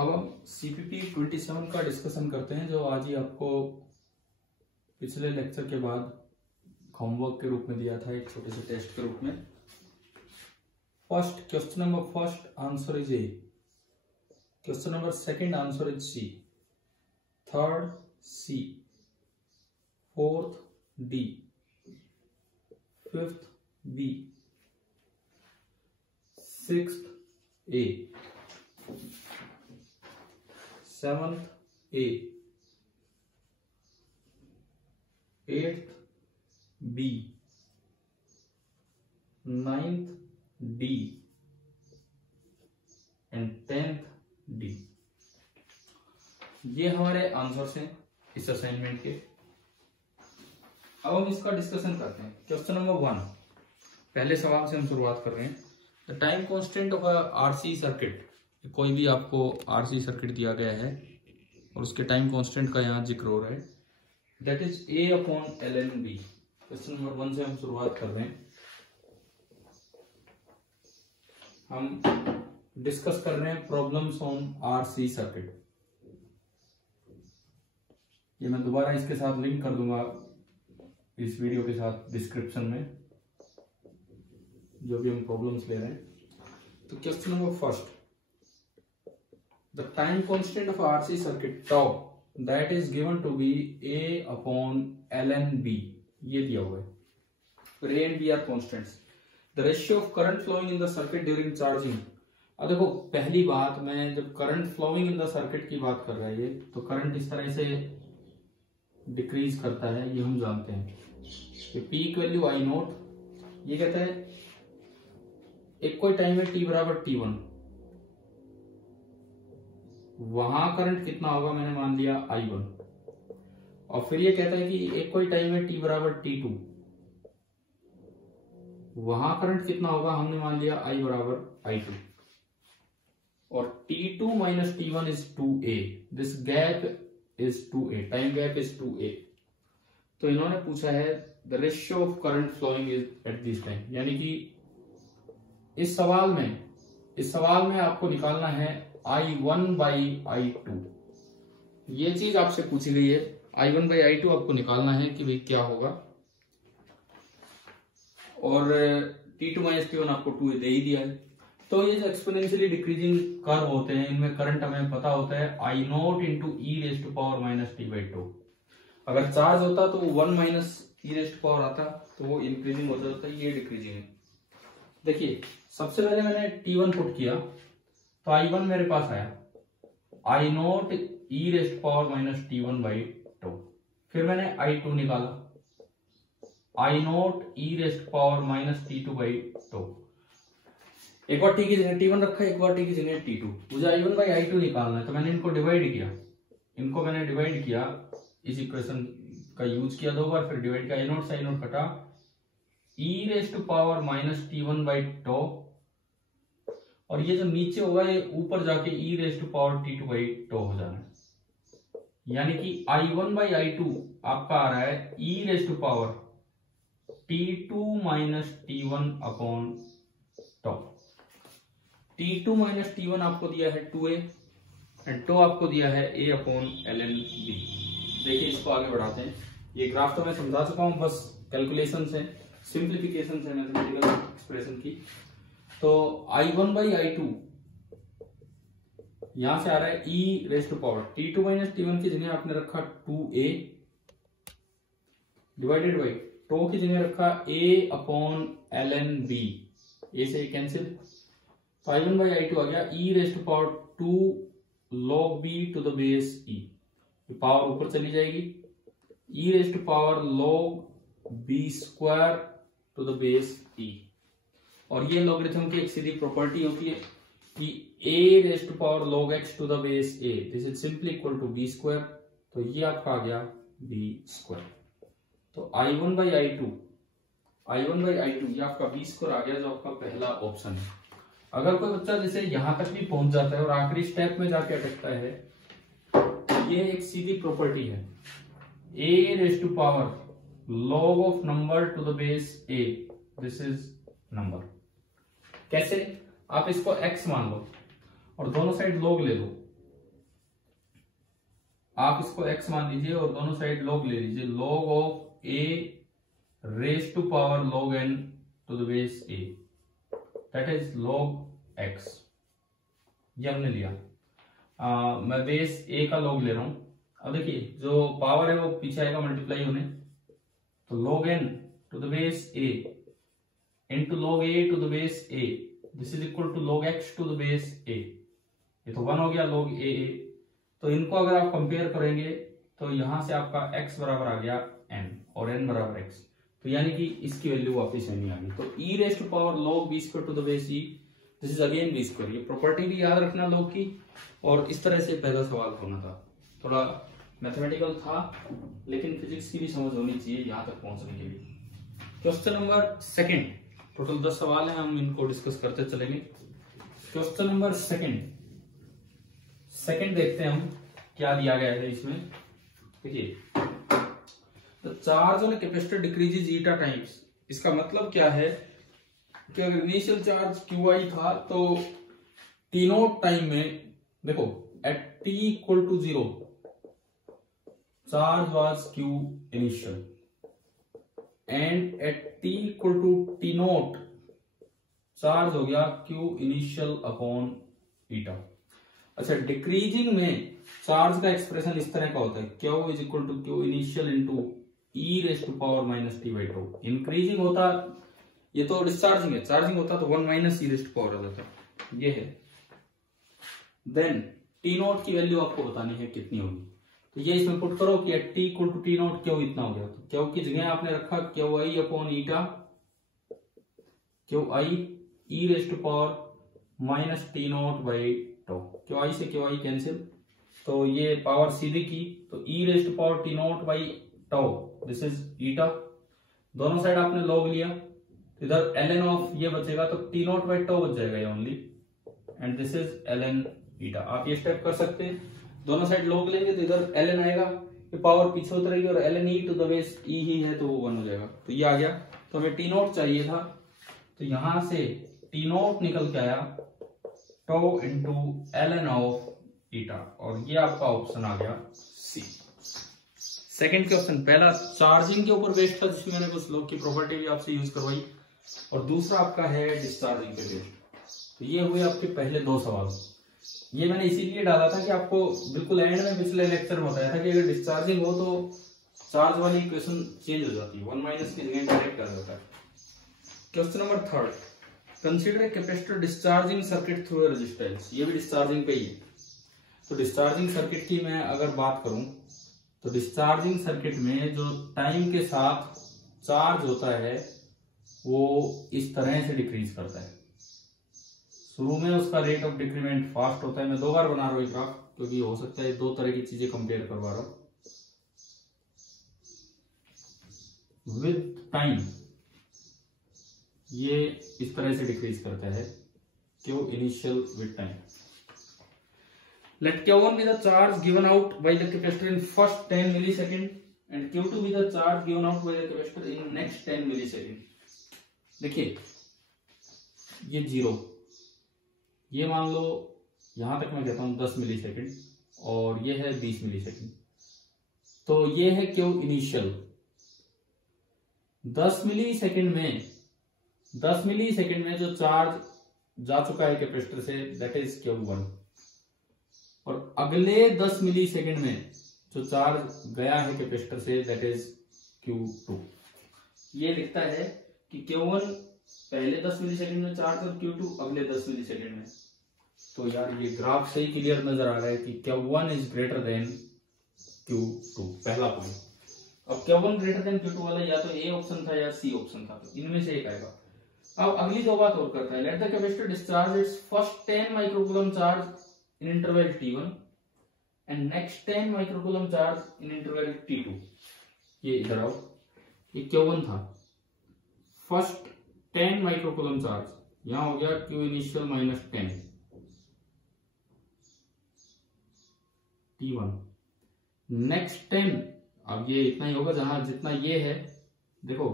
अब हम CPP 27 का डिस्कशन करते हैं, जो आज ही आपको पिछले लेक्चर के बाद होमवर्क के रूप में दिया था, एक छोटे से टेस्ट के रूप में। First question number first answer is A, question number second answer is C, third C, fourth D, fifth B, sixth A, seventh A, eighth B, ninth D and tenth D. ये हमारे answers हैं इस assignment के। अब हम इसका discussion करते हैं। क्वेश्चन नंबर 1, पहले सवाल से हम शुरुआत कर रहे हैं। The time constant of RC circuit, कोई भी आपको आरसी सर्किट दिया गया है और उसके टाइम कांस्टेंट का यहाँ जिक्र हो रहा है, that is A upon L N B. Question number 1 से हम शुरुआत कर रहे हैं। हम डिस्कस कर रहे हैं प्रॉब्लम्स ऑन आरसी सर्किट। ये मैं दोबारा इसके साथ लिंक कर दूंगा इस वीडियो के साथ डिस्क्रिप्शन में, जो भी हम प्रॉब्लम्स ले रहे हैं। तो question number first, the time constant of RC circuit tau that is given to be A upon L N B, ये दिया हुआ है। फिर A and B are constants. The ratio of current flowing in the circuit during charging. अब देखो, पहली बात, मैं जब current flowing in the circuit की बात कर रहा है ये, तो करंट इस तरह से डिक्रीज करता है, ये हम जानते हैं। पीक वैल्यू आई नोट, ये कहता है एक कोई टाइम है टी बराबर T1, वहां करंट कितना होगा, मैंने मान लिया I1। और फिर ये कहता है कि एक कोई टाइम है टी बराबर T2, वहां करंट कितना होगा, हमने मान लिया I बराबर I2। और T2 minus T1 is 2A, this gap is 2A, time gap is 2A। तो इन्होंने पूछा है the ratio of current following is at this time, यानी कि इस सवाल में आपको निकालना है I1 बाई I2। ये चीज आपसे पूछी गई है, I1 बाई I2 आपको निकालना है कि भाई क्या होगा। और T2 माइनस T1 आपको 2 दे ही दिया है। तो ये जो एक्सपोनेंशियली डिक्रीजिंग कर्व होते हैं, इनमें करंट हमें पता होता है I naught into e raised to power minus T by 2। अगर चार्ज होता तो 1 minus e raised to power आता, तो वो इंक्रीजिंग हो जाता है, ये डिक्रीजिंग है। देखिए, सबसे पहले मैंने T1 पुट किया तो I1 मेरे पास आया I note E rest power minus T1 by 2। फिर मैंने I2 निकाला I note E rest power minus T2 by 2। एक बार T की जगह T1 रखा, एक बार T की जगह T2। मुझे I1 बाई I2 निकालना है, तो मैंने इनको डिवाइड किया, इस इक्वेशन का यूज किया 2 बार, फिर डिवाइड किया, I नोट से I नोट कटा, e raised to power minus T1 by 2, और ये जो नीचे होगा ये ऊपर जाके e raised to power T2 by 2 हो जाना है। यानी कि I1 बाई I2 आपका आ रहा है e raised to power T2 minus T1 upon 2। T2 minus T1 आपको दिया है 2A एंड 2 आपको दिया है A अपॉन ln B। देखिए, इसको आगे बढ़ाते हैं। ये ग्राफ तो मैं समझा चुका हूं, बस कैलकुलेशन है, सिंप्लीफिकेशन है मैथमेटिकल एक्सप्रेशन की। तो I1 बाई I2 यहां से आ रहा है e raised to power T2 minus T1 की जगह आपने रखा 2A डिवाइडेड बाई 2 की जगह रखा A upon ln B, A से कैंसिल, तो I1 बाई I2 आ गया e raised to power 2 log B to the base E। पावर ऊपर चली जाएगी, e raised to power log B square to the base E। और ये लॉगरिथम की एक सीधी प्रॉपर्टी होती है कि a raised to power log x to the base a, this is simply equal to b square. तो ये आपका आ गया b स्क्वायर। तो I1 बाई I2 ये आपका b स्क्वायर आ गया, जो आपका पहला ऑप्शन है। अगर कोई बच्चा जैसे यहां तक भी पहुंच जाता है और आखिरी स्टेप में जाके अटकता है, ये एक सीधी प्रॉपर्टी है, a raised to power log of number to the base a, this is number. कैसे? आप इसको x मान लो और दोनों साइड log ले लो, आप इसको x मान लीजिए और दोनों साइड log ले लीजिए, log of a raise to power log n to the base a, that is log x। ये हमने लिया। मैं बेस a का log ले रहा हूं। अब देखिए जो पावर है वो पीछे आएगा मल्टीप्लाई होने, तो log n to the base a into log a to the base a, this is equal to log x to the base a। ये तो 1 हो गया log a। तो इनको अगर आप कंपेयर करेंगे तो यहां से आपका x बराबर आ गया n और n बराबर x, तो यानी कि इसकी वैल्यू वापस नहीं आ गई। तो e raise to power log b square to the base e, this is again b square. ये प्रॉपर्टी भी याद रखना log की, और इस तरह से पहला सवाल होना था। थोड़ा मैथमेटिकल था लेकिन फिजिक्स की भी समझ होनी चाहिए यहां तक पहुंचने के लिए। क्वेश्चन नंबर सेकंड, टोटल 10 सवाल हैं, हम इनको डिस्कस करते चलेंगे। क्वेश्चन नंबर सेकंड देखते हैं हम क्या दिया गया है इसमें। देखिए, the charge on capacitor decreases eta times. इसका मतलब क्या है कि अगर इनिशियल चार्ज QI था तो T नॉट टाइम में, देखो at T equal to 0 charge was Q initial and at T equal to T nought charge हो गया Q इनिशियल अपॉन ईटा। अच्छा, डिक्रीजिंग में चार्ज का एक्सप्रेशन इस तरह का होता है, Q is equal to Q initial into e raise to power minus T by two. Increasing होता, ये तो डिस्चार्जिंग है, चार्जिंग होता तो 1 minus e raise to power आ जाता, ये है। देन T नॉट की वैल्यू आपको बतानी है कितनी होगी, तो ये इसमें पुट करो कि at T equal to T nought Q इतना हो गया, तो Q की जगह आपने रखा QI upon eta, QI e raise to power minus T naught by two. QI से QI कैंसिल, तो ये पावर सीधी की, तो e raise to power T naught by two, this is eta. दोनों साइड आपने लॉग लिया, तो इधर ln ऑफ ये बचेगा, तो T नॉट बाई टू बच जाएगा ये only, and this is ln ईटा। आप ये स्टेप कर सकते हैं, दोनों साइड लॉग लेंगे तो इधर ln आएगा, ये पावर पीछे उतरेगी और ln e to the base e ही है तो वो 1 हो जाएगा। तो ये आ गया, तो हमें T नॉट चाहिए था, तो यहां से T नॉट निकल के आया two into ln of eta, और ये आपका ऑप्शन आ गया सी। सेकंड क्वेश्चन, पहला चार्जिंग के ऊपर बेस्ड था जिसमें मैंने कुछ लॉग की प्रॉपर्टी भी आपसे यूज करवाई, और दूसरा आपका है डिस्चार्जिंग पे बेस्ड। तो ये हुए आपके पहले 2 सवाल। ये मैंने इसीलिए डाला था कि आपको बिल्कुल एंड में पिछले लेक्चर में बताया था कि अगर डिस्चार्जिंग हो तो चार्ज वाली इक्वेशन चेंज हो जाती है, 1 माइनस की जगह डायरेक्ट कर देता है। Question number 3, consider capacitor discharging circuit through resistance. ये भी डिस्चार्जिंग पे ही है। तो डिस्चार्जिंग सर्किट की मैं अगर बात करूं तो डिस्चार्जिंग सर्किट में जो टाइम के साथ चार्ज होता है वो इस तरह से डिक्रीज करता है। शुरू में उसका रेट ऑफ डिक्रीमेंट फास्ट होता है। मैं 2 बार बना रहा हूं ग्राफ क्योंकि हो सकता है 2 तरह की चीजें कंपेयर करवा रहा हूं। विद टाइम ये इस तरह से डिक्रीज करता है, Q initial with time. Let Q1 be the charge given out by the capacitor in first 10 millisecond and Q2 be the charge given out by the capacitor in next 10 millisecond। देखिए ये 0, ये मान लो यहां तक मैं कहता हूं 10 मिलीसेकंड और ये है 20 मिलीसेकंड, तो ये है Q इनिशियल। 10 मिलीसेकंड में जो चार्ज जा चुका है capacitor say that is Q1, और अगले 10 मिलीसेकंड में जो चार्ज गया है capacitor say that is Q2। ये लिखता है कि Q1 पहले 10 मिलीसेकंड में चार्ज और Q2 अगले 10 मिलीसेकंड में। तो यार ये ग्राफ से ही क्लियर नजर आ रहा है कि Q1 is greater than Q2, पहला पॉइंट। अब Q1 ग्रेटर देन Q2 वाला या तो A ऑप्शन था या C ऑप्शन था, तो इनमें से एक आएगा। अब अगली 2 बात और करता है, let the capacitor discharge it's first 10 microcoulomb charge in interval T1 and next 10 microcoulomb charge in interval T2। ये इधर आओ, ये Q1 था, फर्स्ट 10 माइक्रोकूलम चार्ज यहां हो गया Q initial minus 10 T1, next 10, अब ये इतना ही होगा जहां जितना ये है, देखो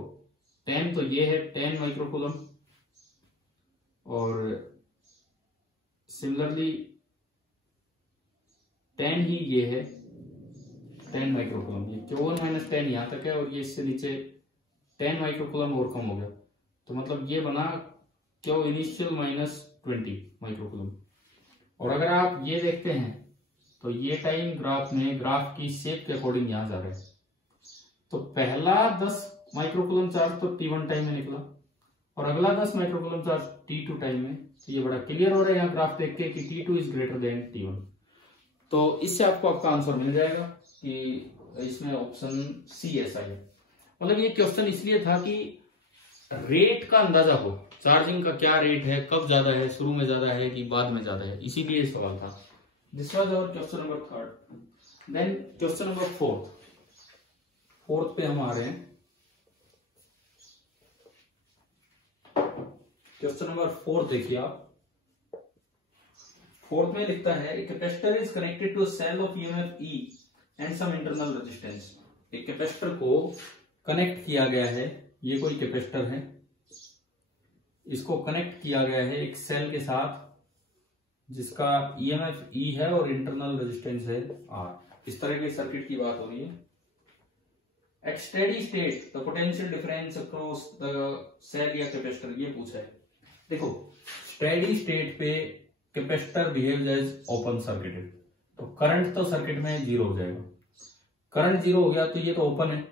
10 तो ये है 10 माइक्रोकूलम, और सिमिलरली 10 ही ये है, 10 माइक्रोकूलम, ये Q1 माइनस 10 यहाँ तक है और ये इससे नीचे 10 माइक्रोकूलम और कम हो गया, तो मतलब ये बना Q इनिशियल माइनस 20 माइक्रोकूलम। और अगर आप ये देखते हैं तो ये टाइम ग्राफ में ग्राफ की शेप के अकॉर्डिंग यहाँ जा रहा है, तो पहला 10 माइक्रोकूलम चार्ज तो T1 टाइम में निकला और अगला 10 माइक्रोकूलम चार्ज T2 टाइम में। तो ये बड़ा क्लियर हो रहा है यहाँ ग्राफ देख के कि T2 is greater than T1। तो इससे आपको आपका आंसर मिल जाएगा कि इसमें ऑप्शन सी ऐसा है। मतलब ये क्वेश्चन इसलिए था कि रेट का अंदाजा हो, चार्जिंग का क्या रेट है, कब ज्यादा है, शुरू में ज्यादा है कि बाद में ज्यादा है, इसीलिए ये सवाल था। This was our question number 3। Then question number 4 पे हम आ रहे हैं। क्वेश्चन नंबर 4 देखिए आप। 4 में लिखता है a capacitor is connected to a cell of EMF E and some internal resistance. एक कैपेसिटर को कनेक्ट किया गया है, ये कोई कैपेसिटर है, इसको कनेक्ट किया गया है एक सेल के साथ जिसका ईएमएफ ई है और इंटरनल रेजिस्टेंस है आर। इस तरह के सर्किट की बात हो रही है। At steady state the potential difference across the cell या कैपेसिटर, ये पूछा है। देखो स्टेडी स्टेट पे capacitor behaves as open circuited, तो करंट तो सर्किट में जीरो हो जाएगा। करंट जीरो हो गया तो ये तो ओपन है,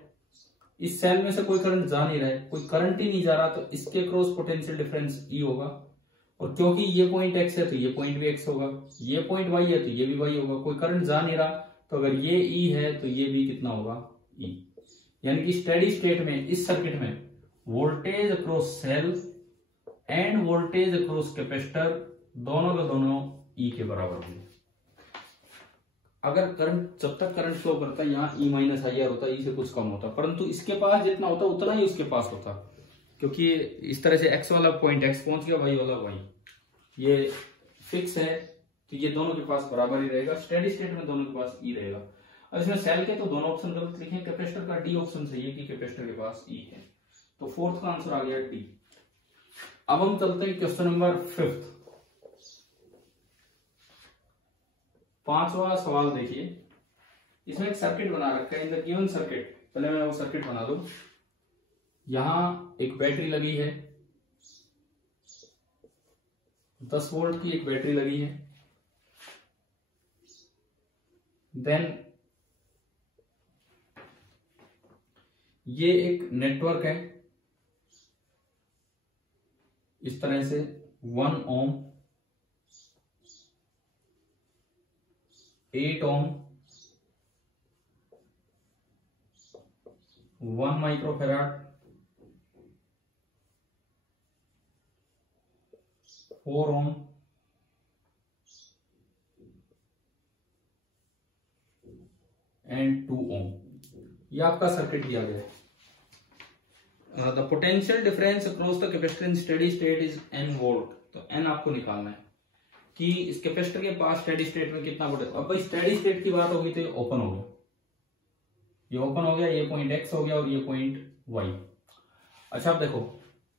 इस सेल में से कोई करंट जा नहीं रहा है, कोई करंट ही नहीं जा रहा, तो इसके क्रॉस पोटेंशियल डिफरेंस ई होगा। और क्योंकि ये पॉइंट एक्स है तो ये पॉइंट भी एक्स होगा, ये पॉइंट वाई है तो ये भी वाई होगा, कोई करंट जा नहीं रहा, तो अगर ये ई है तो ये भी कितना होगा ई। यानी कि स्टेडी स्टेट में इस सर्किट में voltage across cell and voltage across capacitor दोनों का दोनों ई के बराबर होंगे। अगर करंट, जब तक करंट फ्लो करता है यहाँ ई माइनस आई आर होता है, ई से कुछ कम होता, परंतु इसके पास जितना होता उतना ही उसके पास होता, क्योंकि इस तरह से एक्स वाला पॉइंट एक्स पहुंच गया, वाई वाला वाई, ये फिक्स है, तो ये दोनों के पास बराबर ही रहेगा। स्टेडी स्टेट में दोनों के पास ई रहेगा। अब इसमें सेल के तो दोनों ऑप्शन गलत लिखे, कैपेसिटर का डी ऑप्शन सही है कि कैपेसिटर के पास ई है, तो 4th का आंसर आ गया डी। अब हम चलते हैं क्वेश्चन नंबर 5। 5वां सवाल देखिए। इसमें एक सर्किट बना रखा है इन द गिवन सर्किट। पहले मैं वो सर्किट बना दूं। यहां एक बैटरी लगी है, 10 वोल्ट की एक बैटरी लगी है। देन ये एक नेटवर्क है इस तरह से 1 ओम, 8 ओम, 1 माइक्रोफैराड, 4 ओम, एंड 2 ओम। ये आपका सर्किट दिया गया है। The potential difference across the capacitor in steady state is n volt. तो n आपको निकालना है कि इस कैपेसिटर के पास स्टेडी स्टेट में कितना वोल्ट है। अब भाई स्टेडी स्टेट की बात होगी तो ये ओपन हो गया, ये ओपन हो गया, ये पॉइंट x हो गया और ये पॉइंट y। अच्छा अब देखो,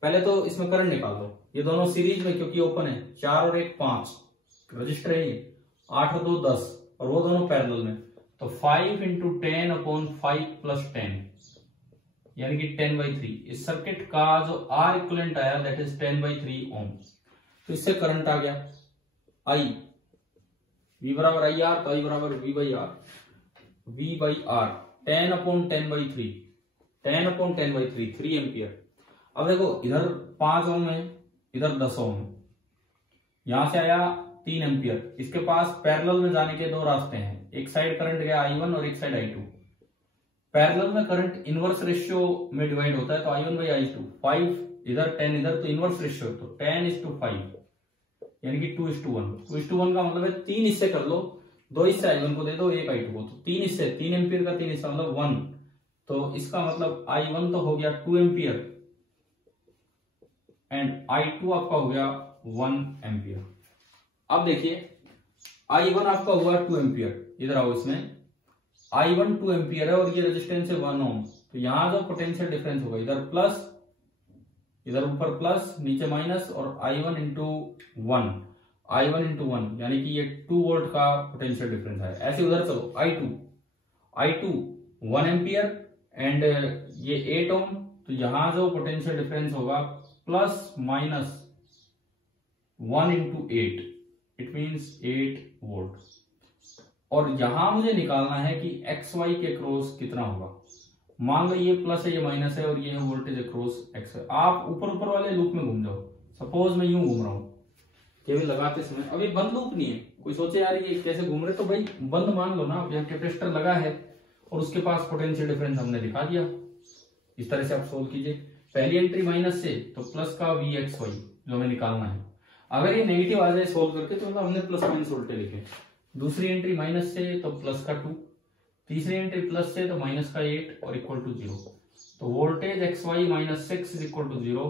पहले तो इसमें करंट निकाल दो। ये दोनों सीरीज में क्योंकि ओपन है, 4 और 1 5 रजिस्टर है, ये 8 और 2 10 और वो दोनों पैरेलल में, तो 5 × 10/5 + 10 यानी कि 10/3। इस सर्किट का जो R इक्विवेलेंट आया दैट इज 10/3 ओम। तो इससे करंट आ गया I, V बराबर IR, तो I बराबर V/R, V/R 10/10/3, 10/10/3 3 एम्पियर। अब देखो इधर 5 ओम है, इधर 10 ओम है, यहां से आया 3 एम्पियर। इसके पास पैरेलल में जाने के 2 रास्ते हैं, एक साइड करंट गया I1 और एक साइड I2। पैरेलल में करंट इनवर्स रेशियो में डिवाइड होता है, तो I1/I2, 5 इधर 10 इधर, तो इनवर्स रेशियो, तो 10:5 यानी कि 2:1। 2:1 का मतलब है 3 हिस्से कर लो, 2 हिस्से I1 को दे दो, 1 I2 को, तो 3 हिस्से, 3 एम्पियर का 3 हिस्सा मतलब 1। तो इसका मतलब I1 तो हो गया 2 एम्पियर एंड I2 आपका हो गया 1 एम्पियर। अब देखिए I1 आपका हुआ 2 एम्पियर, इधर आओ, इसमें I1 2 एम्पियर है और ये रेजिस्टेंस है 1 ओम। तो यहां जो पोटेंशियल डिफरेंस होगा, इधर प्लस, इधर ऊपर प्लस, नीचे माइनस, और I1 × 1, I1 × 1 यानी कि ये 2 वोल्ट का पोटेंशियल डिफरेंस है। ऐसे उधर चलो I2 1 एम्पियर एंड ये 8 ओम, तो यहां जो पोटेंशियल डिफरेंस होगा plus minus 1 into 8, it means 8 volt. और यहां मुझे निकालना है कि एक्स वाई के क्रॉस कितना होगा। मान लो ये प्लस है, ये माइनस है, और ये है वोल्टेज अक्रॉस एक्स है। आप ऊपर ऊपर वाले लूप में घूम जाओ। सपोज मैं यूं घूम रहा हूं, केवल लगाते समय, अभी बंद लूप नहीं है। कोई सोचे यार ये कैसे घूम रहे, तो भाई बंद मान लो ना। यहाँ कैपेसिटर लगा है और उसके पास पोटेंशियल डिफरेंस हमने दिखा दिया। इस तरह से आप सोल्व कीजिए। पहली एंट्री माइनस से, तो प्लस का वी एक्स वाई जो हमें निकालना है। अगर ये नेगेटिव आ जाए सोल्व करके, तो मतलब हमने प्लस माइनस उल्टे लिखे। दूसरी एंट्री माइनस से, तो प्लस का 2। तीसरी एंट्री प्लस से, तो माइनस का 8 और इक्वल टू 0। तो voltage X Y minus 6 is equal to 0।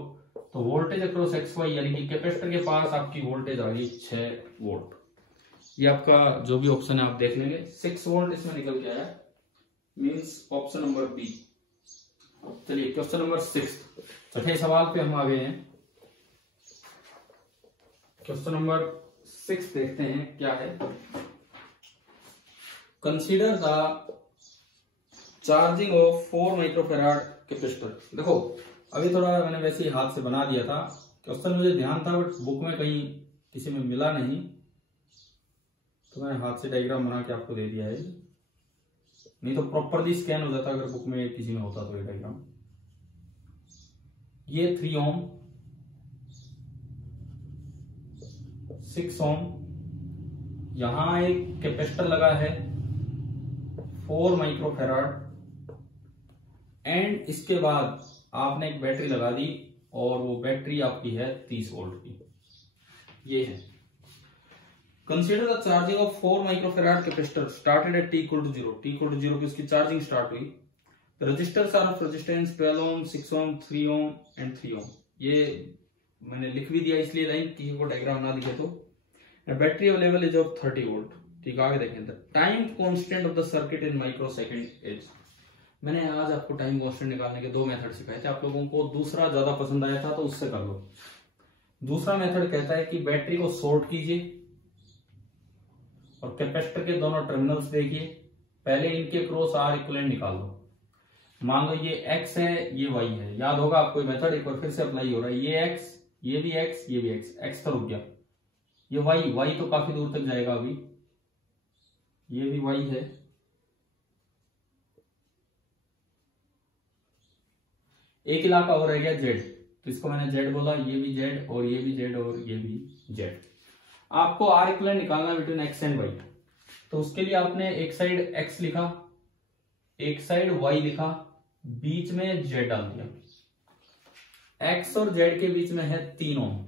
तो वोल्टेज अक्रॉस एक्स वाई यानी कि कैपेसिटर के पास आपकी वोल्टेज आ गई 6 वोल्ट। ये आपका जो भी ऑप्शन है आप देख लेंगे। 6 वोल्ट इसमें निकल के आया, मींस ऑप्शन नंबर बी। चलिए क्वेश्चन नंबर 6, छठे सवाल पे हम आ गए हैं। क्वेश्चन नंबर 6 देखते हैं क्या है। Consider the charging of 4 microfarad capacitor. देखो अभी थोड़ा मैंने वैसे ही हाथ से बना दिया था, क्वेश्चन मुझे ध्यान था बट बुक में कहीं किसी में मिला नहीं, तो मैंने हाथ से डायग्राम बना के आपको दे दिया है। नहीं तो प्रॉपरली स्कैन हो जाता अगर बुक में किसी में होता तो ये डायग्राम। ये 3 ओम, 6 ओम, यहां एक कैपेसिटर लगा है 4 माइक्रोफैराड, एंड इसके बाद आपने एक बैटरी लगा दी और वो बैटरी आपकी है 30 वोल्ट की। ये है consider the charging of 4 microfarad capacitor started at t equal to 0। t equal to 0 पे उसकी चार्जिंग स्टार्ट हुई। The resistors are of resistance 12 ohm, 6 ohm, 3 ohm and 3 ohm. ये मैंने लिख भी दिया इसलिए लाइन, किसी को डायग्राम ना दिखे तो। Battery available is of 30 volt. ठीक, आगे देखें। The time constant of the circuit in microsecond is. मैंने आज आपको टाइम कांस्टेंट निकालने के 2 मेथड सिखाए थे। आप लोगों को दूसरा ज्यादा पसंद आया था तो उससे कर लो। दूसरा मेथड कहता है कि बैटरी को शॉर्ट कीजिए और कैपेसिटर के दोनों टर्मिनल्स देखिए, पहले इनके क्रॉस आर इक्विवेलेंट निकाल लो। मान लो ये x है, ये y है। याद होगा आपको मेथड, एक बार फिर से अप्लाई हो रहा है। ये x, ये भी x, ये भी x तो रुक गया। ये y तो काफी दूर तक जाएगा अभी। ये भी y है, एक इलाका और रह गया z, तो इसको मैंने z बोला। ये भी z और ये भी z और ये भी z। आपको आर इक्विवेलेंट निकालना बिटवीन x एंड y। तो उसके लिए आपने एक साइड x लिखा, एक साइड y लिखा, बीच में z डाल दिया। x और z के बीच में है 3 ओम।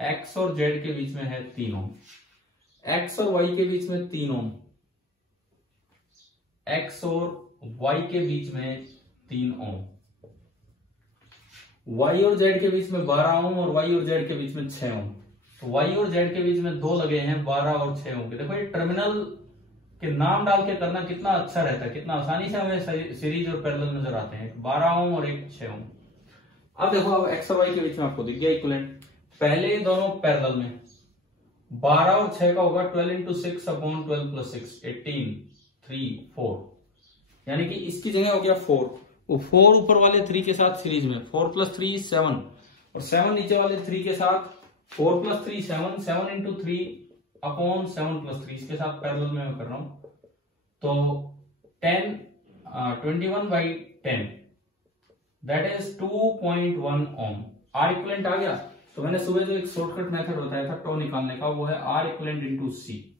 x और z के बीच में है 3 ओम। x और y के बीच में 3 ओम। x और y के बीच में 3 ओम। y और z के बीच में 12 ओम और y और z के बीच में 6 ओम। तो y और z के बीच में 2 लगे हैं 12 और 6 ओम के। देखो ये टर्मिनल के नाम डाल के करना कितना अच्छा रहता है, कितना आसानी से हमें सीरीज और पैरेलल नजर आते हैं। 12 ओम और एक 6 ओम। अब देखो, अब x और y के बीच में आपको दिख गया इक्विवेलेंट। पहले दोनों पैरेलल में 12 और 6 का होगा 12 इंटू 6 अपॉन 12 प्लस 6, 18, 3, 4, यानी कि इसकी जगह हो गया 4। वो 4 ऊपर वाले 3 के साथ सीरीज में, 4 प्लस 3 7, और 7 नीचे वाले 3 के साथ 4 प्लस 3 7, 7 इंटू 3 अपॉन 7 प्लस 3, इसके साथ पैरेलल में मैं कर रहा हूं। तो 21 by 10 that is 2.1 ohm. R equivalent आ गया। तो मैंने सुबह जो एक शॉर्टकट मेथड बताया था टो निकालने का, वो है आर इक्विवेलेंट इंटू सी।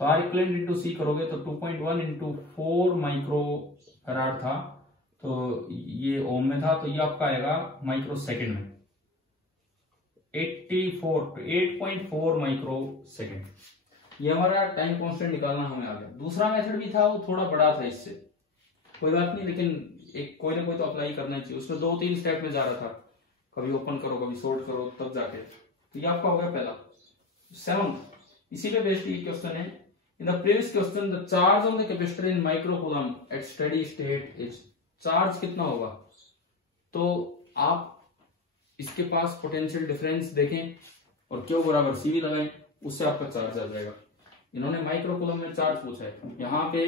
तो आर इक्विवेलेंट इंटू सी करोगे तो 2.1 इंटू 4 माइक्रो फैराड था, तो ये ओम में था, तो ये आपका आएगा माइक्रो सेकंड में 8.4 माइक्रो सेकंड। ये हमारा टाइम कांस्टेंट निकालना हमें आ गया। दूसरा मेथड भी था, वो थोड़ा बड़ा था इससे, कोई बात नहीं, लेकिन एक कोई ना कोई तो अप्लाई करना चाहिए। उसमें 2-3 स्टेप में जा रहा था, कभी ओपन करो कभी सॉर्ट करो तब जाके। तो ये आपका हो गया पहला। 7 इसी पे बेस्ड ये क्वेश्चन है। In the previous question the charge of the capacitor in micro coulomb at steady state is. Charge कितना होगा, तो आप इसके पास पोटेंशियल डिफरेंस देखें और क्यू बराबर सी भी लगाएं, उससे आपका चार्ज आ जाएगा। इन्होंने माइक्रोकूलम में चार्ज पूछा है। यहाँ पे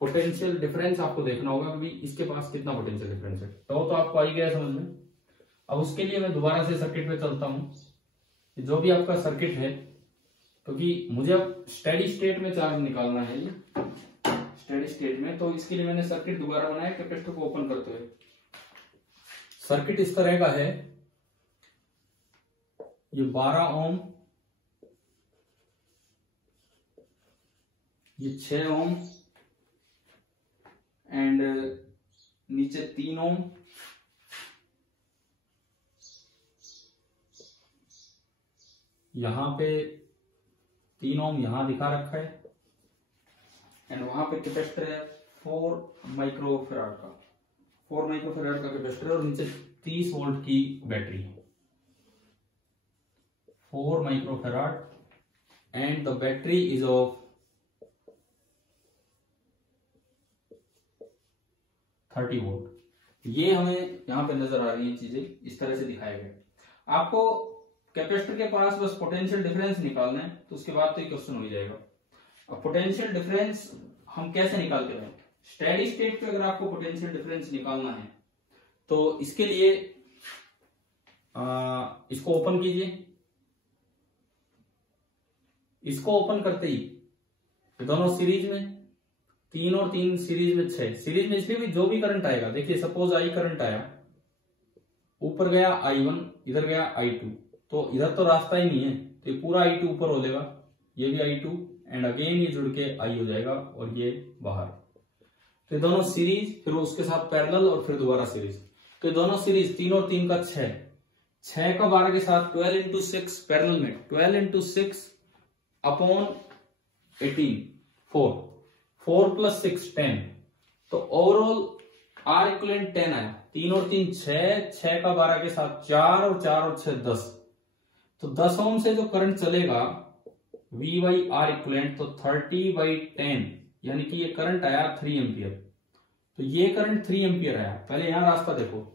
पोटेंशियल डिफरेंस आपको देखना होगा कि इसके पास कितना पोटेंशियल डिफरेंस है। तो आपको आ ही गया समझ में। अब उसके लिए मैं दोबारा से सर्किट पे चलता हूं। जो भी आपका सर्किट है, क्योंकि मुझे अब स्टेडी स्टेट में चार्ज निकालना है, ये स्टेडी स्टेट में, तो इसके लिए मैंने सर्किट दोबारा बनाया कैपेसिटर को ओपन करते हुए। सर्किट इस तरह का है, ये 12 ओम, ये 6 ओम एंड नीचे 3 ओम, यहां पे 3 ओम यहां दिखा रखा है एंड वहां पे कैपेसिटर है 4 माइक्रोफैराड का, 4 माइक्रोफैराड का कैपेसिटर और नीचे 30 वोल्ट की battery, 4 microfarad and the battery is of 30 volt. ये हमें यहां पे नजर आ रही है चीजें, इस तरह से दिखाए गए। आपको कैपेसिटर के पास बस पोटेंशियल डिफरेंस निकालना है, तो उसके बाद तो ये क्वेश्चन हो जाएगा। अब पोटेंशियल डिफरेंस हम कैसे निकालते हैं? स्टेडी स्टेट पे अगर आपको पोटेंशियल डिफरेंस निकालना है तो इसके लिए इसको ओपन कीजिए। इसको ओपन करते ही दोनों सीरीज में, 3 और 3 सीरीज में 6, सीरीज में इसलिए भी जो भी करंट आएगा, देखिए सपोज आई करंट आया, ऊपर गया I1, इधर गया I2, तो इधर तो रास्ता ही नहीं है, तो ये पूरा I2 ऊपर हो लेगा, ये भी I2 एंड अगेन ये जुड़ के I हो जाएगा और ये बाहर। तो ये दोनों सीरीज, फिर उसके साथ पैरेलल और फिर दोबारा सीरीज। तो ये दोनों सीरीज 3 और 3 का 6 का 12 के साथ 12 इंटू 6 पैरेलल में 12 इंटू 6 अपॉन 18, 4 प्लस 6 10, तो ओवरऑल R इक्वलेंट 10 आया। 3 और 3 6 का 12 के साथ 4 और 4 और 6 10, तो 10 ओम से जो करंट चलेगा V बाई R इक्वलेंट, तो 30/10, यानी कि ये करंट आया 3 एम्पियर। तो ये करंट 3 एम्पियर आया। पहले यहां रास्ता देखो,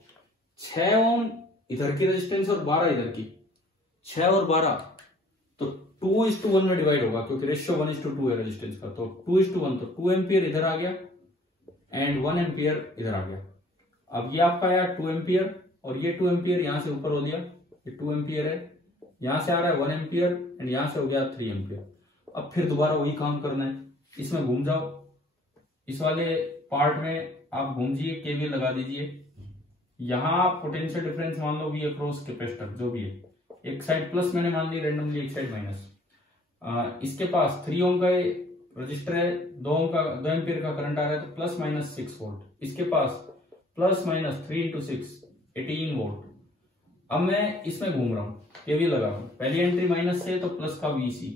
6 ओम इधर की रेजिस्टेंस और 12 इधर की, 6 और 12, तो 2:1 में डिवाइड होगा क्योंकि रेशियो 1:2 है रेजिस्टेंस का, तो 2:1, तो 2 एम्पियर इधर आ गया एंड 1 एम्पियर इधर आ गया। अब ये आपका आया 2 एम्पियर और ये 2 एम्पियर यहां से ऊपर हो लिया, ये 2 एम्पियर है, यहां से आ रहा है 1 एम्पियर एंड यहां से हो गया 3 एम्पियर। अब फिर दोबारा वही काम करना है, इसमें घूम जाओ, इस वाले पार्ट में आप घूम जाइए, केवीएल लगा दीजिए। यहां पोटेंशियल डिफरेंस मान लो V अक्रॉस कैपेसिटर जो भी है, एक साइड प्लस मैंने मान ली रेंडमली, एक साइड माइनस। इसके पास 3 ओम का रजिस्टर है, 2 एम्पियर का करंट आ रहा है, तो प्लस माइनस 6 वोल्ट। इसके पास प्लस माइनस 3 इंटू 6 18 वोल्ट। अब मैं इसमें घूम रहा हूं, केवीएल लगा रहा हूं। पहली एंट्री माइनस से तो प्लस का VC,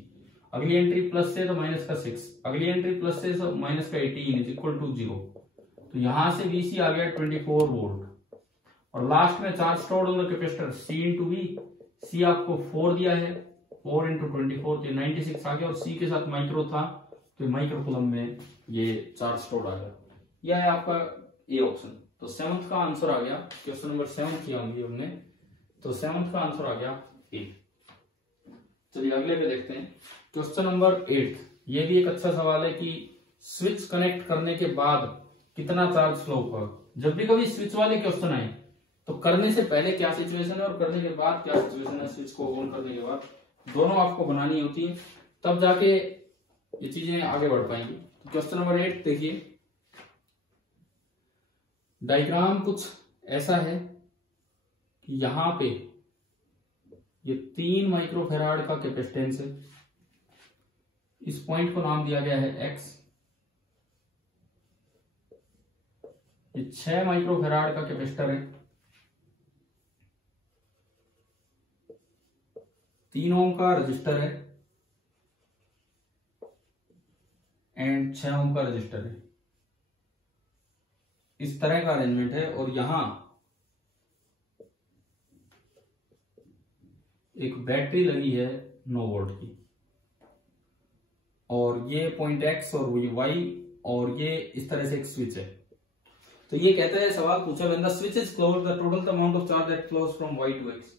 अगली एंट्री प्लस से तो माइनस का 6, अगली एंट्री प्लस से तो माइनस का 18 इज इक्वल टू 0। तो यहां से VC आ गया 24 वोल्ट और लास्ट में charge stored on the capacitor C into V। C आपको 4 दिया है, 4 इंटू 24 तो 96 आ गया और C के साथ माइक्रो था तो माइक्रोकूलम में ये चार्ज स्टोर्ड आ गया। यह है आपका ए ऑप्शन। तो 7th का आंसर आ गया, क्वेश्चन नंबर 7 किया हमने, तो 7th का आंसर आ गया ए। चलिए अगले पे देखते हैं, क्वेश्चन नंबर 8। ये भी एक अच्छा सवाल है कि स्विच कनेक्ट करने के बाद कितना चार्ज फ्लो होगा। जब भी कभी स्विच वाले क्वेश्चन आए तो करने से पहले क्या सिचुएशन है और करने के बाद क्या सिचुएशन है, स्विच को ऑन करने के बाद दोनों आपको बनानी होती है, तब जाके ये चीजें आगे बढ़ पाएंगी। तो क्वेश्चन नंबर 8 देखिए, डायग्राम कुछ ऐसा है कि यहां पे ये 3 माइक्रोफैराड का कैपेसिटेंस है, इस पॉइंट को नाम दिया गया है X। ये 6 माइक्रोफैराड का कैपेसिटर है, 3 ओम का रजिस्टर है एंड 6 ओम का रजिस्टर है। इस तरह का अरेंजमेंट है और यहां एक बैटरी लगी है 9 वोल्ट की और ये पॉइंट X और ये Y और ये इस तरह से एक स्विच है। तो ये कहता है, सवाल पूछा, when the switch is closed the total amount of charge that flows from Y to X।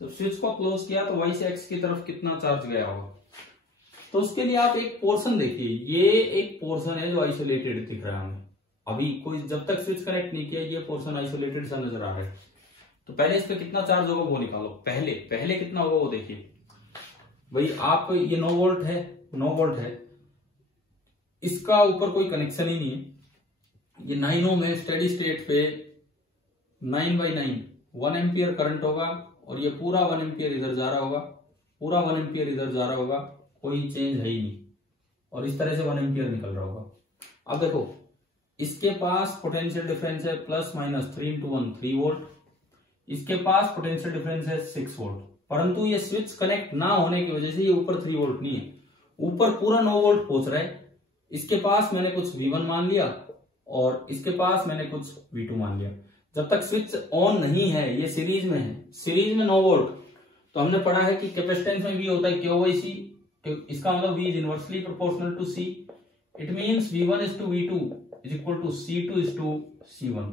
जब स्विच को क्लोज किया तो Y से X की तरफ कितना चार्ज गया होगा। तो उसके लिए आप एक पोर्शन देखिए, ये एक पोर्शन है जो आइसोलेटेड दिख रहा है हमें, अभी कोई जब तक स्विच कनेक्ट नहीं किया ये पोर्शन आइसोलेटेड सा नजर आ रहा है। तो पहले इस पे कितना चार्ज होगा वो निकालो, पहले पहले कितना होगा वो देखिए। भाई आप ये 9 वोल्ट है, 9 वोल्ट है, इसका ऊपर कोई कनेक्शन ही नहीं है, ये 9 ओम है, स्टेडी स्टेट पे 9/9 1 एम्पियर करंट होगा, और ये पूरा 1 एम्पियर इधर जा रहा होगा, पूरा 1 एम्पियर इधर जा रहा होगा, कोई चेंज है ही नहीं, और इस तरह से 1 एम्पियर निकल रहा होगा। अब देखो इसके पास पोटेंशियल डिफरेंस है प्लस माइनस 3 into 1 3 वोल्ट, इसके पास पोटेंशियल डिफरेंस है 6 वोल्ट, परंतु ये स्विच कनेक्ट ना होने की वजह से ये ऊपर 3 वोल्ट नहीं है, ऊपर पूरा 9 वोल्ट पहुंच रहा है। इसके पास मैंने कुछ V1 मान लिया और इसके पास मैंने कुछ V2 मान लिया। जब तक स्विच ऑन नहीं है, ये सीरीज में है, सीरीज में 9 वोल्ट, तो हमने पढ़ा है कि कैपेसिटेंस में भी होता है Q/C, इसका मतलब V is inversely proportional to C, it means V1 is to V2 is equal to C2 is to C1।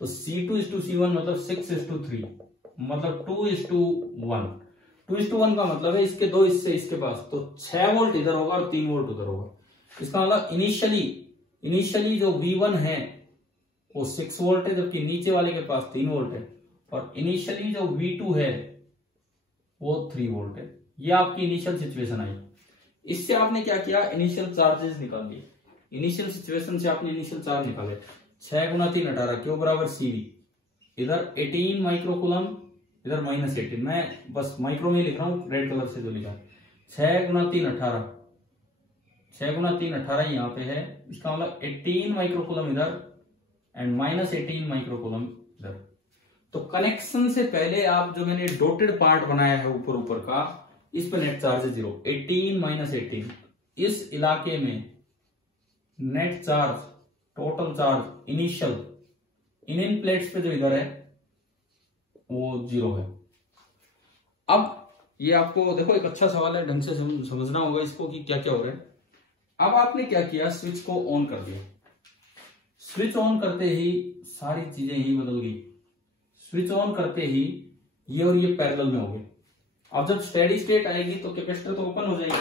तो C2 is to C1 मतलब 6 is to 3 मतलब 2 is to 1, 2 is to 1 का मतलब है इसके दो हिस्से इसके पास, तो 6 वोल्ट इधर होगा और 3 वोल्ट उधर होगा। इसका मतलब इनिशियली जो V1 है वो 6 वोल्ट है, जबकि नीचे वाले के पास 3 वोल्ट है, और इनिशियली जो V2 है वो 3 वोल्ट है। ये आपकी इनिशियल सिचुएशन आई। इससे आपने क्या किया, इनिशियल चार्जेस निकाल लिए, इनिशियल सिचुएशन से आपने इनिशियल चार्ज निकाले। 6 × 3 18 Q बराबर CV, इधर 18 माइक्रोकूलम, इधर -18, मैं बस माइक्रो में लिख रहा हूं रेड कलर से जो लिखा, 6 × 3 18, 6 × 3 18 यहाँ पे है, इसका मतलब 18 माइक्रोकूलम इधर एंड -18 माइक्रोकूलम इधर। तो कनेक्शन से पहले आप जो मैंने डॉटेड पार्ट बनाया है ऊपर ऊपर का, इस पर नेट चार्ज 0, 18 - 18, इस इलाके में net charge, total charge initial इन प्लेट्स पे जो इधर है वो 0 है। अब ये आपको देखो एक अच्छा सवाल है, ढंग से समझना होगा इसको कि क्या क्या हो रहा है। अब आपने क्या किया, स्विच को ऑन कर दिया, स्विच ऑन करते ही सारी चीजें ही बदल गई। स्विच ऑन करते ही ये और ये पैरेलल में हो गए। अब जब स्टेडी स्टेट आएगी तो कैपेसिटर तो ओपन हो जाएगी,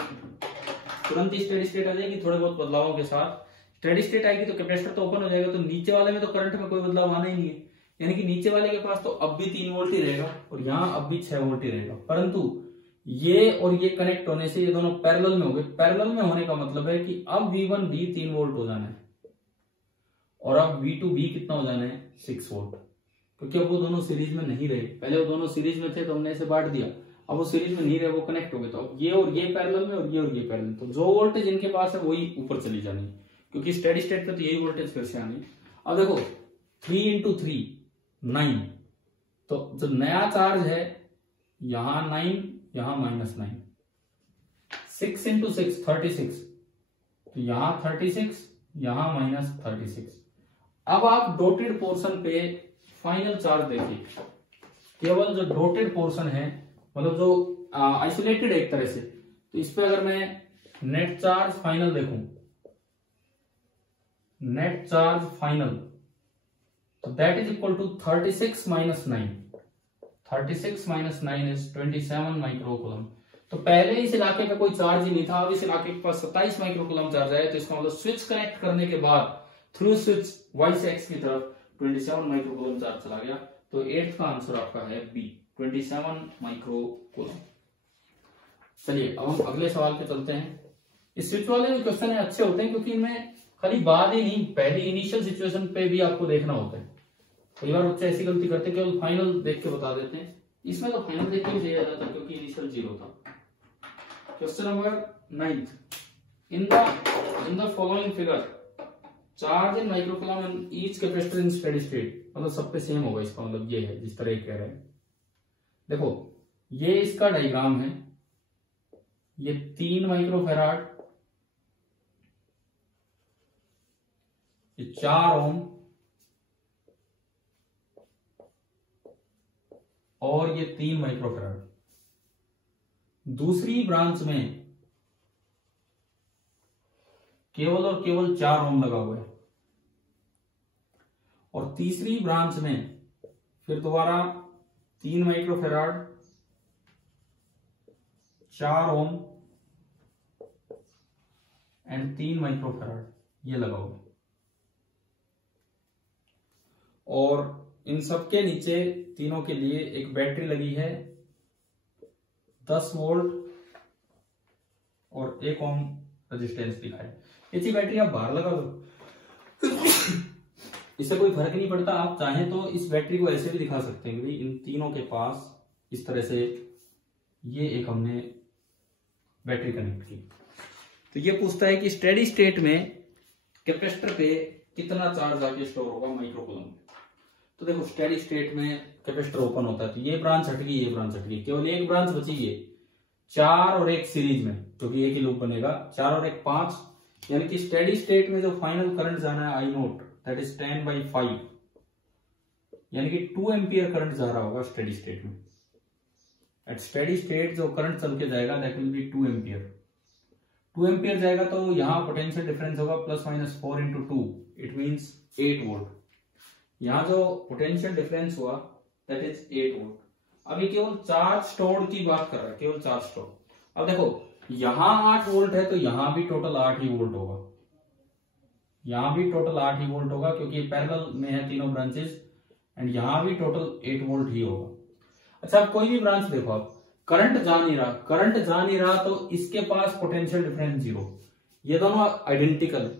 तुरंत ही स्टेडी स्टेट आ जाएगी थोड़े बहुत बदलावों के साथ। स्टेडी स्टेट आएगी तो कैपेसिटर तो ओपन हो जाएगा, तो नीचे वाले में तो करंट में कोई बदलाव आना ही नहीं है, यानी कि नीचे वाले के पास तो अब भी 3 वोल्ट ही रहेगा और यहाँ अब भी 6 वोल्ट ही रहेगा। परंतु ये और ये कनेक्ट होने से ये दोनों पैरेलल में हो गए। पैरेलल में होने का मतलब है कि अब V1 भी 3 वोल्ट हो जाना है और अब V2 भी कितना हो जाना है, 6 वोल्ट, क्योंकि अब वो दोनों सीरीज में नहीं रहे। पहले वो दोनों सीरीज में थे तो हमने इसे बांट दिया, अब वो सीरीज में नहीं रहे, वो कनेक्ट हो गए, तो अब ये और ये पैरेलल में और ये पैरेलल, तो जो वोल्टेज इनके पास है वही ऊपर चली जानी, क्योंकि स्टेडी स्टेट पे तो यही वोल्टेज फिर से आनी। अब देखो 3 × 3 9, तो जो नया चार्ज है यहां 9, यहां -9, 6 × 6 36, तो यहां 36, यहां -36। अब आप डॉटेड पोर्शन पे फाइनल चार्ज देखिए, केवल जो डॉटेड पोर्शन है मतलब जो आइसोलेटेड एक तरह से, तो इस पे अगर मैं नेट चार्ज फाइनल देखूं, नेट चार्ज फाइनल, तो that is equal to 36 - 9, 36 - 9 is 27 microcoulomb. तो पहले इस इलाके पे कोई चार्ज ही नहीं था, अब इस इलाके के पास 27 माइक्रोकूलम चार्ज है, तो इसका मतलब स्विच कनेक्ट करने के बाद थ्रू स्विच Y से X की तरफ 27 माइक्रोकूलम चार्ज चला गया। तो 8th का आंसर आपका है B, 27 माइक्रोकूलम। चलिए अब हम अगले सवाल पे चलते हैं। इस स्विच वाले जो क्वेश्चन है अच्छे होते हैं क्योंकि इनमें खाली बाद ही नहीं, पहले इनिशियल सिचुएशन पे भी आपको देखना होता है। कई बार बच्चे ऐसी गलती करते हैं केवल फाइनल देख के बता देते हैं, इसमें तो फाइनल देख के दिया जाता क्योंकि इनिशियल 0 था। Question number 9, in the following figure charge in microcoulomb in each capacitor in steady state, मतलब सब पे सेम होगा, इसका मतलब ये है जिस तरह कह रहे हैं। देखो ये इसका डायग्राम है, ये 3 माइक्रोफैराड, ये 4 ओम और ये 3 माइक्रोफैराड। दूसरी ब्रांच में केवल और केवल 4 ओम लगा हुआ है और तीसरी ब्रांच में फिर दोबारा 3 माइक्रोफैराड, 4 ओम एंड 3 माइक्रोफैराड ये लगाओगे, और इन सबके नीचे तीनों के लिए एक बैटरी लगी है 10 वोल्ट और 1 ओम रेजिस्टेंस दिखा है। ऐसी बैटरी आप बाहर लगा दो इससे कोई फर्क नहीं पड़ता। आप चाहें तो इस बैटरी को ऐसे भी दिखा सकते हैं कि भाई इन तीनों के पास इस तरह से ये एक हमने बैटरी कनेक्ट की। तो ये पूछता है कि स्टेडी स्टेट में कैपेसिटर पे कितना चार्ज आके स्टोर होगा माइक्रोकूलम। तो देखो स्टेडी स्टेट में कैपेसिटर ओपन होता है तो ये ब्रांच हट गई, ये ब्रांच हट गई, केवल एक ब्रांच बची है 4 और 1 सीरीज में, क्योंकि एक ही लूप बनेगा। 4 और 1 5, यानी कि स्टेडी स्टेट में जो फाइनल करंट जाना है आई नोट दैट इज 10/5, यानी कि 2 एम्पियर करंट जा रहा होगा स्टेडी स्टेट में। एट स्टेडी स्टेट जो करंट चल के जाएगा that will be 2 ampere. 2 ampere जाएगा तो यहां पोटेंशियल डिफरेंस होगा +-4 × 2, इट मींस 8 वोल्ट। यहां जो पोटेंशियल डिफरेंस हुआ दैट इज 8 वोल्ट। अभी केवल चार्ज स्टोर की बात कर रहा है, केवल चार्ज स्टोर। अब देखो यहां 8 वोल्ट है तो यहां भी टोटल 8 ही वोल्ट होगा, यहां भी टोटल 8 ही वोल्ट होगा क्योंकि पैरेलल में है तीनों ब्रांचेस, एंड यहां भी टोटल 8 वोल्ट ही होगा। अच्छा अब कोई भी ब्रांच देखो, आप करंट जा नहीं रहा, करंट जा नहीं रहा तो इसके पास पोटेंशियल डिफरेंस 0। ये दोनों आइडेंटिकल,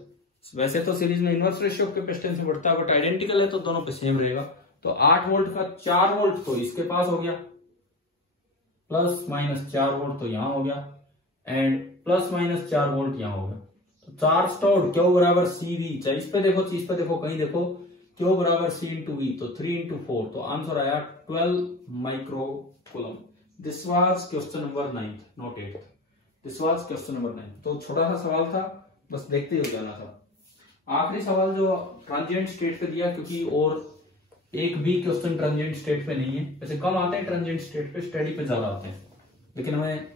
वैसे तो सीरीज में इनवर्स रेशियो कैपेसिटेंस में बढ़ता है बट आइडेंटिकल है तो दोनों पे सेम रहेगा। तो 8 वोल्ट का 4 वोल्ट तो इसके पास हो गया, +-4 वोल्ट तो यहां हो गया, एंड +-4 वोल्ट यहां हो गया। तो चार्ज स्टोर्ड Q बराबर CV, चाहे इस पे देखो चीज पे देखो कहीं देखो, Q बराबर C × V, तो 3 × 4, तो आंसर आया 12 microcoulomb. This was question number 9, not 8। This was question number 9। तो छोटा सा सवाल था, बस देखते ही हो जाना था। आखिरी सवाल जो ट्रांजिएंट स्टेट पे दिया, क्योंकि और एक भी क्वेश्चन ट्रांजिएंट स्टेट पे नहीं है, वैसे कम आते हैं ट्रांजिएंट स्टेट पे, स्टडी पे ज्यादा आते हैं, लेकिन हमें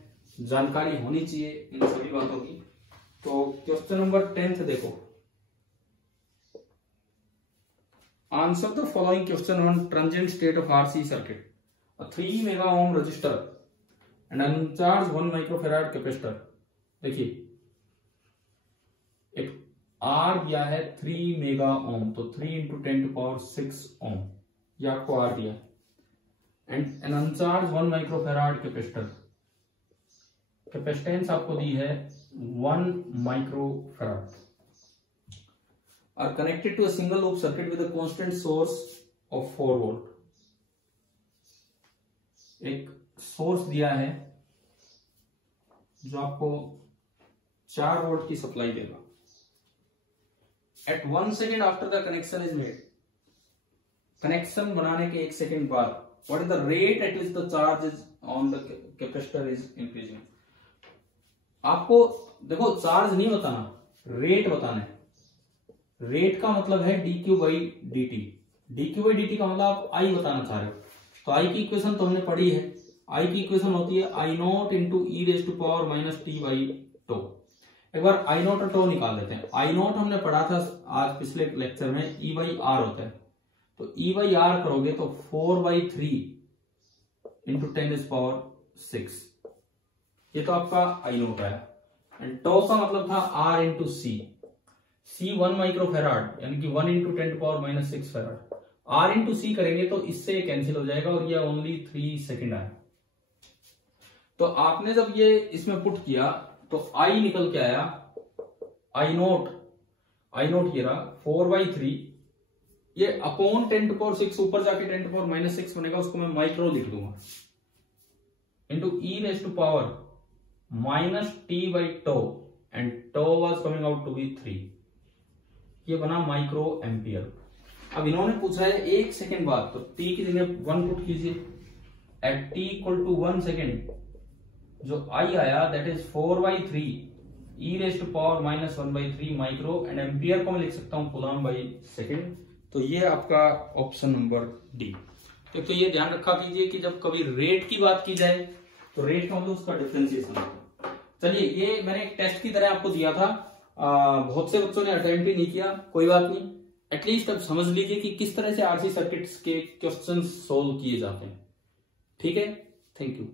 जानकारी होनी चाहिए इन सभी बातों की। तो क्वेश्चन नंबर 10 देखो, answer the following question on transient state of RC circuit. A 3 mega ohm resistor and अनचार्ज 1 microfarad capacitor. देखिए एक R दिया है 3 मेगा ओम, तो 3 × 10⁶ ओम, ये आपको R दिया है, and an uncharged 1 microfarad capacitor, capacitance आपको दी है 1 microfarad, are connected to a single loop circuit with a constant source of 4 volt. एक सोर्स दिया है जो आपको 4 वोल्ट की सप्लाई देगा। At 1 second after the connection is made, connection बनाने के 1 सेकेंड बाद, what is the rate at which the charge is on the capacitor is increasing. आपको देखो चार्ज नहीं बताना, रेट बताना है। रेट का मतलब है dQ/dt, dQ/dt का मतलब आप I बताना चाह रहे हो। तो I की इक्वेशन तो हमने पढ़ी है, I की इक्वेशन होती है I0 × e⁻t/τ। एक बार I0 और τ निकाल लेते हैं। I0 हमने पढ़ा था आज पिछले लेक्चर में, E/R होता है, तो E/R करोगे तो 4/3 × 10⁶, ये तो आपका I0 आया। एंड τ का मतलब था R × C, C 1 माइक्रोफैराड यानी कि 1 × 10⁻6 फैराड। R × C करेंगे तो इससे कैंसिल हो जाएगा और ये ओनली 3 सेकेंड आया। तो आपने जब ये इसमें पुट किया तो I निकल के आया I0 ये रहा 4/3, ये अपॉन 10⁶, ऊपर जाके 10⁻6 बनेगा, उसको मैं माइक्रो लिख दूंगा, into e⁻t/τ, and τ was coming out to be 3, ये बना माइक्रो एम्पियर। अब इन्होंने पूछा है 1 सेकेंड बाद, तो t की जगह 1 पुट कीजिए, एट t = 1 सेकेंड जो I आया that is 4/3 e⁻⁻⁻⁻³ micro, and ampere को मैं लिख सकता हूं कूलम/सेकेंड। तो ये आपका ऑप्शन नंबर डी। तो ये ध्यान रखा कीजिए कि जब कभी रेट की बात की जाए तो रेट का मतलब उसका डिफरेंशिएशन। चलिए ये मैंने एक टेस्ट की तरह आपको दिया था, बहुत से बच्चों ने अटेम्प्ट ही नहीं किया, कोई बात नहीं, एटलीस्ट अब समझ लीजिए कि किस तरह से RC सर्किट्स के क्वेश्चन सोल्व किए जाते हैं। ठीक है, थैंक यू।